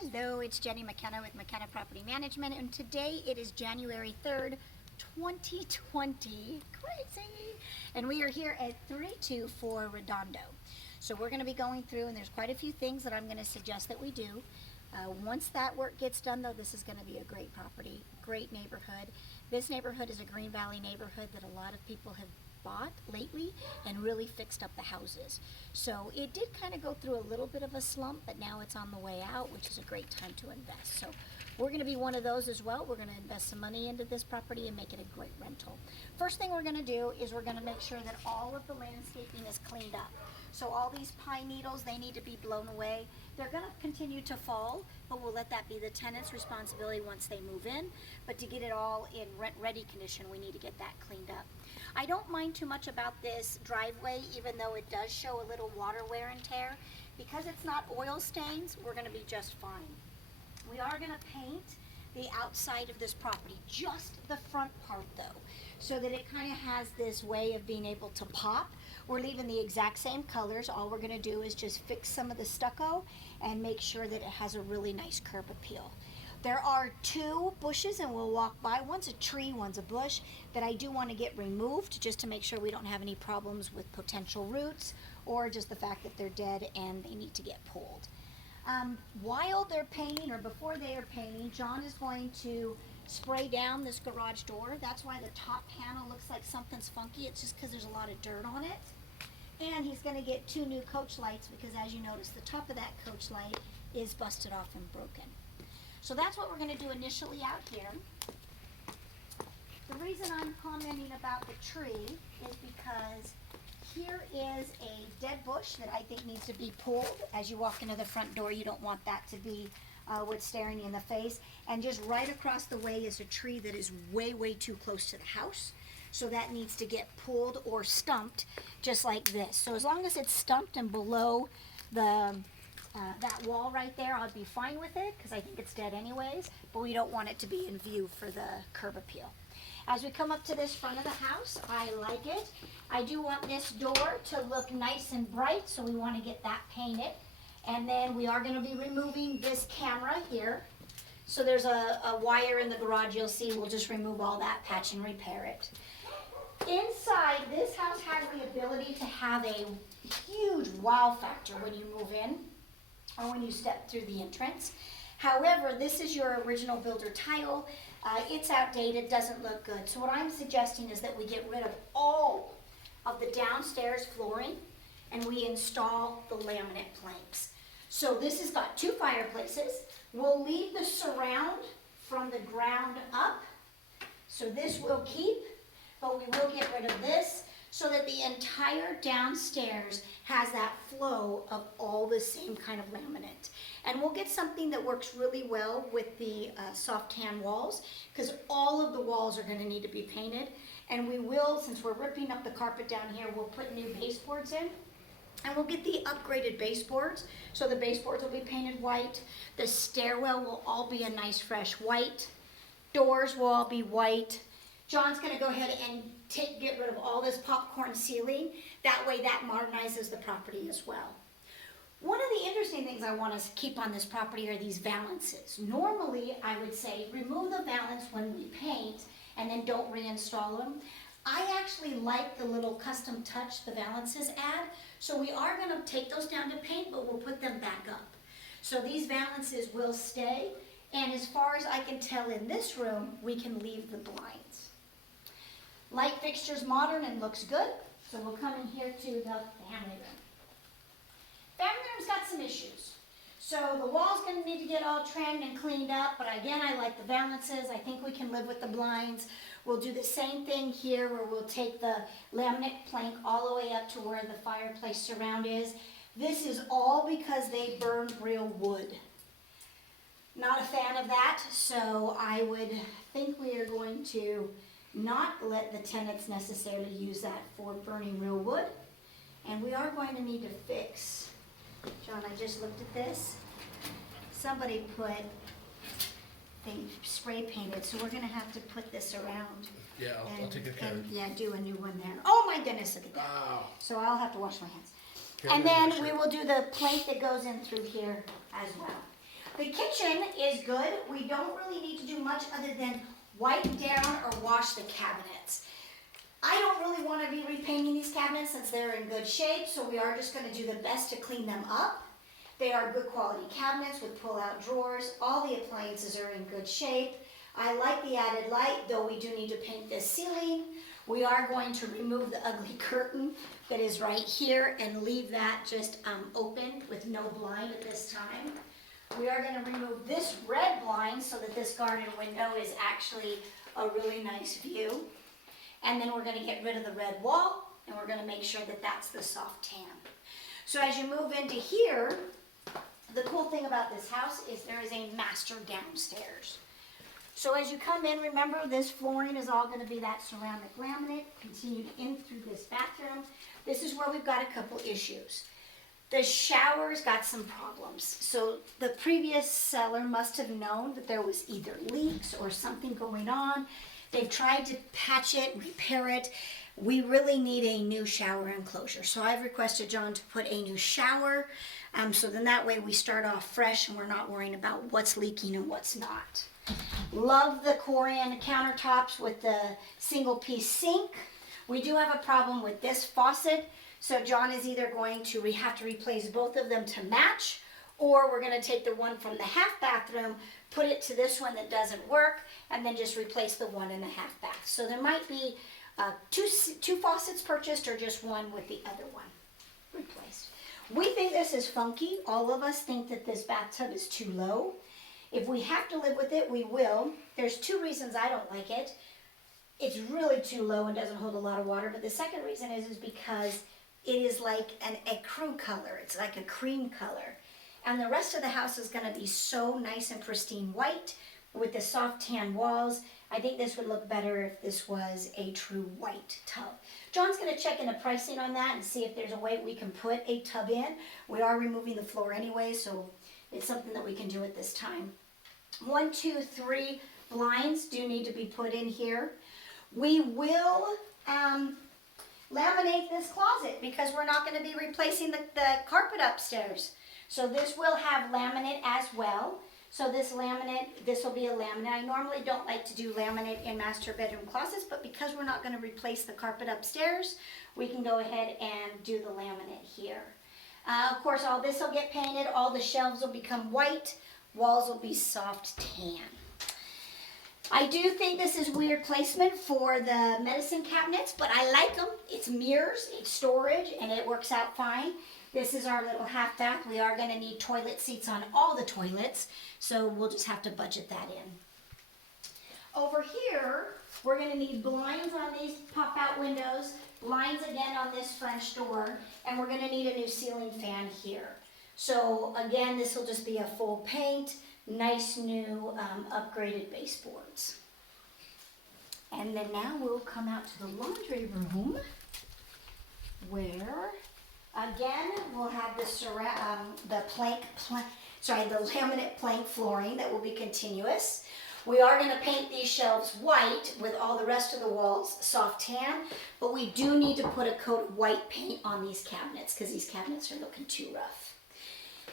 Hello, it's Jenny McKenna with McKenna Property Management, and today it is January 3rd, 2020. Crazy! And we are here at 324 Redondo. So we're going to be going through, and there's quite a few things that I'm going to suggest that we do. Once that work gets done, though, this is going to be a great property, great neighborhood. This neighborhood is a Green Valley neighborhood that a lot of people have bought lately and really fixed up the houses. So it did kind of go through a little bit of a slump, but now it's on the way out, which is a great time to invest. So we're going to be one of those as well. We're going to invest some money into this property and make it a great rental. First thing we're going to do is we're going to make sure that all of the landscaping is cleaned up. So all these pine needles, they need to be blown away. They're going to continue to fall, but we'll let that be the tenant's responsibility once they move in. But to get it all in rent-ready condition, we need to get that cleaned up. I don't mind too much about this driveway, even though it does show a little water wear and tear. Because it's not oil stains, we're going to be just fine. We are going to paint the outside of this property, just the front part though, so that it kind of has this way of being able to pop. We're leaving the exact same colors. All we're going to do is just fix some of the stucco and make sure that it has a really nice curb appeal. There are two bushes, and we'll walk by. One's a tree, one's a bush, that I do want to get removed just to make sure we don't have any problems with potential roots or just the fact that they're dead and they need to get pulled. While they're painting, or before they are painting, John is going to spray down this garage door. That's why the top panel looks like something's funky. It's just because there's a lot of dirt on it. And he's going to get two new coach lights because, as you notice, the top of that coach light is busted off and broken. So that's what we're going to do initially out here. The reason I'm commenting about the tree is because here is a dead bush that I think needs to be pulled. As you walk into the front door, you don't want that to be what's staring you in the face. And just right across the way is a tree that is way, way too close to the house. So that needs to get pulled or stumped just like this. So as long as it's stumped and below the that wall right there, I'll be fine with it because I think it's dead anyways, but we don't want it to be in view for the curb appeal. As we come up to this front of the house, I like it. I do want this door to look nice and bright, so we want to get that painted. And then we are going to be removing this camera here. So there's a wire in the garage you'll see. We'll just remove all that, patch and repair it. Inside, this house has the ability to have a huge wow factor when you move in or when you step through the entrance. However, this is your original builder tile. It's outdated, doesn't look good. So what I'm suggesting is that we get rid of all of the downstairs flooring and we install the laminate planks. So this has got two fireplaces. We'll leave the surround from the ground up. So this will keep, but we will get rid of this so that the entire downstairs has that flow of all the same kind of laminate. And we'll get something that works really well with the soft tan walls, because all of the walls are going to need to be painted. And we will, since we're ripping up the carpet down here, we'll put new baseboards in. And we'll get the upgraded baseboards. So the baseboards will be painted white. The stairwell will all be a nice fresh white. Doors will all be white. John's going to go ahead and get rid of all this popcorn ceiling. That way that modernizes the property as well. One of the interesting things I want to keep on this property are these valances. Normally, I would say remove the valance when we paint and then don't reinstall them. I actually like the little custom touch the valances add, so we are going to take those down to paint, but we'll put them back up. So these valances will stay, and as far as I can tell in this room, we can leave the blinds. Light fixture's modern and looks good, so we'll come in here to the family room. Family room's got some issues. So the wall's going to need to get all trimmed and cleaned up, but again, I like the valances. I think we can live with the blinds. We'll do the same thing here where we'll take the laminate plank all the way up to where the fireplace surround is. This is all because they burned real wood. Not a fan of that, so I would think we are going to not let the tenants necessarily use that for burning real wood. And we are going to need to fix. John, I just looked at this. Somebody they spray painted, so we're going to have to put this around. Yeah, I'll take good care of it. Yeah, do a new one there. Oh my goodness, look at that. Wow. So I'll have to wash my hands. Here, And let me then wash we it. will do the plank that goes in through here as well. The kitchen is good. We don't really need to do much other than wipe down or wash the cabinets. I don't really want to be repainting these cabinets since they're in good shape, so we are just going to do the best to clean them up. They are good quality cabinets with pull-out drawers. All the appliances are in good shape. I like the added light, though we do need to paint this ceiling. We are going to remove the ugly curtain that is right here and leave that just open with no blind at this time. We are going to remove this red blind so that this garden window is actually a really nice view. And then we're going to get rid of the red wall, and we're going to make sure that that's the soft tan. So as you move into here, the cool thing about this house is there is a master downstairs. So as you come in, remember this flooring is all going to be that ceramic laminate, continued in through this bathroom. This is where we've got a couple issues. The shower's got some problems. So the previous seller must have known that there was either leaks or something going on. They've tried to patch it, repair it. We really need a new shower enclosure. So I've requested John to put a new shower. So then that way we start off fresh and we're not worrying about what's leaking and what's not. Love the Corian countertops with the single piece sink. We do have a problem with this faucet. So John is either going to have to replace both of them to match, or we're going to take the one from the half bathroom, put it to this one that doesn't work, and then just replace the one in the half bath. So there might be two faucets purchased or just one with the other one replaced. We think this is funky. All of us think that this bathtub is too low. If we have to live with it, we will. There's two reasons I don't like it. It's really too low and doesn't hold a lot of water, but the second reason is because it is like a crew color. It's like a cream color. And the rest of the house is going to be so nice and pristine white with the soft tan walls. I think this would look better if this was a true white tub. John's going to check into pricing on that and see if there's a way we can put a tub in. We are removing the floor anyway, so it's something that we can do at this time. 1, 2, 3 blinds do need to be put in here. We will laminate this closet because we're not going to be replacing the carpet upstairs. So this will have laminate as well. So this will be a laminate. I normally don't like to do laminate in master bedroom closets, but because we're not going to replace the carpet upstairs, we can go ahead and do the laminate here. Of course, all this will get painted. All the shelves will become white. Walls will be soft tan. I do think this is weird placement for the medicine cabinets, but I like them. It's mirrors, it's storage, and it works out fine. This is our little half bath. We are going to need toilet seats on all the toilets, so we'll just have to budget that in. Over here, we're going to need blinds on these pop-out windows, blinds again on this French door, and we're going to need a new ceiling fan here. So again, this will just be a full paint, nice new upgraded baseboards. And then now we'll come out to the laundry room where, again, we'll have the laminate plank flooring that will be continuous. We are going to paint these shelves white with all the rest of the walls soft tan, but we do need to put a coat of white paint on these cabinets because these cabinets are looking too rough.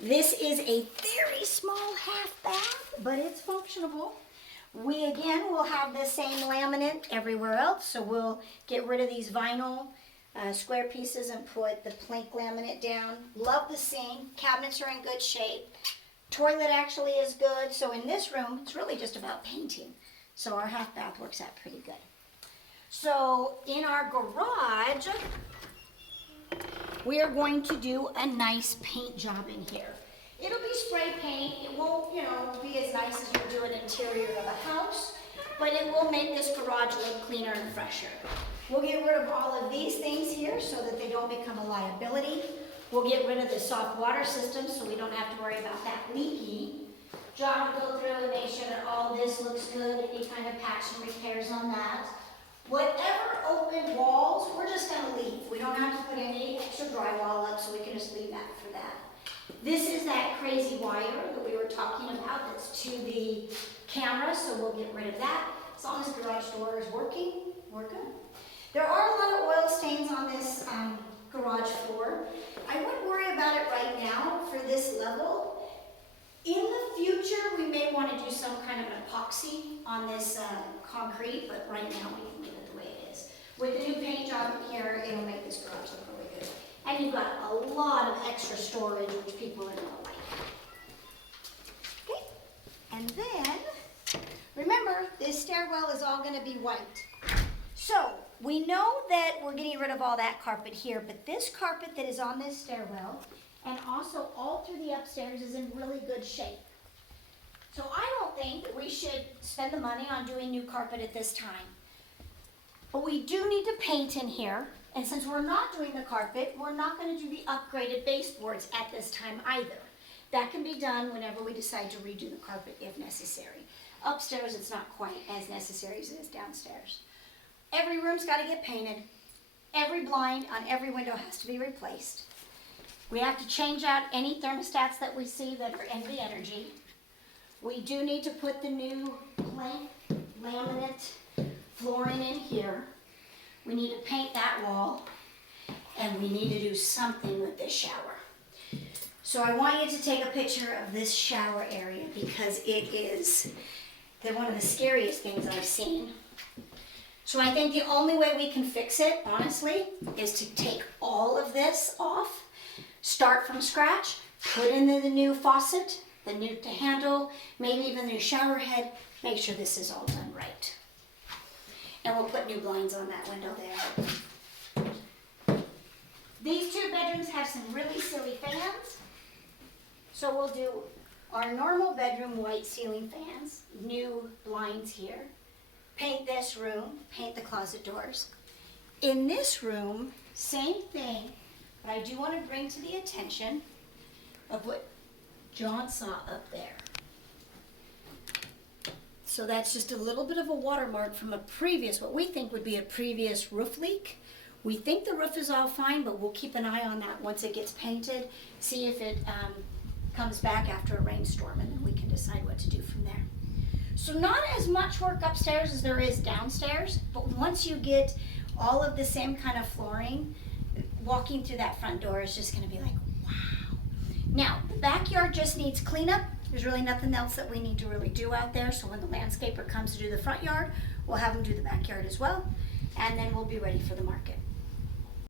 This is a very small half bath, but it's functional. We again will have the same laminate everywhere else, so we'll get rid of these vinyl square pieces and put the plank laminate down. Love the sink. Cabinets are in good shape. Toilet actually is good. So in this room, it's really just about painting. So our half bath works out pretty good. So in our garage, we are going to do a nice paint job in here. It'll be spray paint. It won't, be as nice as you do an interior of a house, but it will make this garage look cleaner and fresher. We'll get rid of all of these things here so that they don't become a liability. We'll get rid of the soft water system so we don't have to worry about that leaking. John will go through and make sure that all this looks good, any kind of patch and repairs on that. Whatever open walls, we're just going to leave. We don't have to put any extra drywall up, so we can just leave that for that. This is that crazy wire that we were talking about that's to the camera, so we'll get rid of that. As long as the garage door is working, we're good. There are a lot of oil stains on this garage floor. I wouldn't worry about it right now for this level. In the future, epoxy on this concrete, but right now we can leave it the way it is. With the new paint job here, it'll make this garage look really good. And you've got a lot of extra storage, which people are gonna like. Okay, and then, remember, this stairwell is all gonna be white. So, we know that we're getting rid of all that carpet here, but this carpet that is on this stairwell, and also all through the upstairs, is in really good shape. So I don't think that we should spend the money on doing new carpet at this time. But we do need to paint in here, and since we're not doing the carpet, we're not going to do the upgraded baseboards at this time either. That can be done whenever we decide to redo the carpet if necessary. Upstairs, it's not quite as necessary as it is downstairs. Every room's got to get painted. Every blind on every window has to be replaced. We have to change out any thermostats that we see that are NV Energy. We do need to put the new plank laminate flooring in here. We need to paint that wall, and we need to do something with this shower. So I want you to take a picture of this shower area because it is one of the scariest things I've seen. So I think the only way we can fix it, honestly, is to take all of this off, start from scratch, put in the new faucet, the new handle, maybe even the new shower head, make sure this is all done right. And we'll put new blinds on that window there. These two bedrooms have some really silly fans. So we'll do our normal bedroom white ceiling fans, new blinds here. Paint this room, paint the closet doors. In this room, same thing, but I do want to bring to the attention of what John saw up there. So that's just a little bit of a watermark from a previous, what we think would be a previous roof leak. We think the roof is all fine, but we'll keep an eye on that once it gets painted, see if it comes back after a rainstorm, and then we can decide what to do from there. So not as much work upstairs as there is downstairs, but once you get all of the same kind of flooring, walking through that front door is just gonna be like, wow. Now, the backyard just needs cleanup. There's really nothing else that we need to really do out there, so when the landscaper comes to do the front yard, we'll have them do the backyard as well, and then we'll be ready for the market.